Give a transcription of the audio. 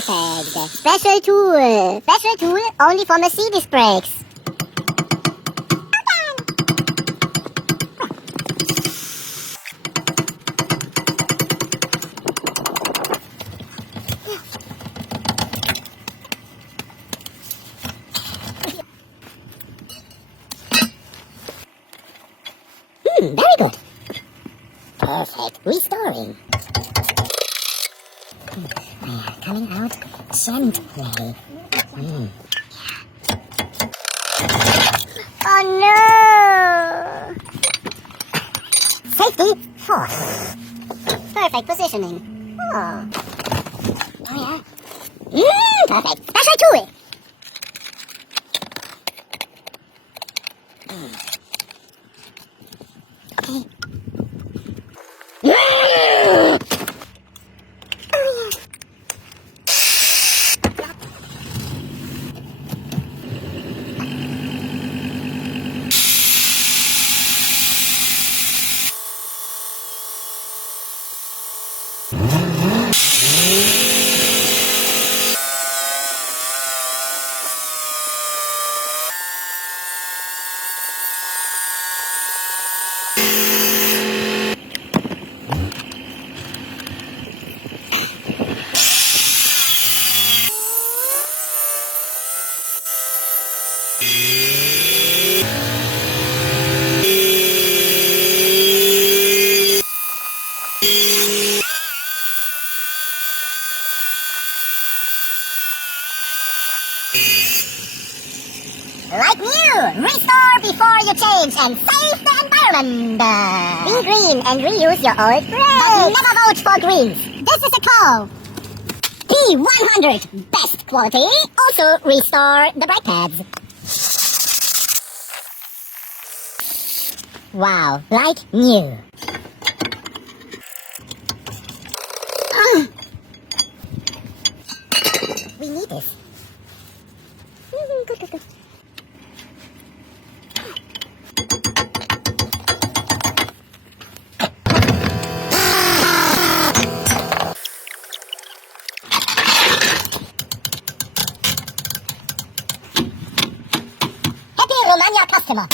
Perfect. Special tool. Special tool only for Mercedes brakes. Very good. Perfect. Restoring. Coming out gently. Oh no! Safety fourth. Perfect positioning. Oh yeah. Perfect. Special tool. Okay. Like new! Restore before you change and save the environment! Be green and reuse your old brakes! But never vote for greens! This is a call! P100 best quality! Also restore the brake pads! Wow, like new! We need this. Good. Happy Romania customer.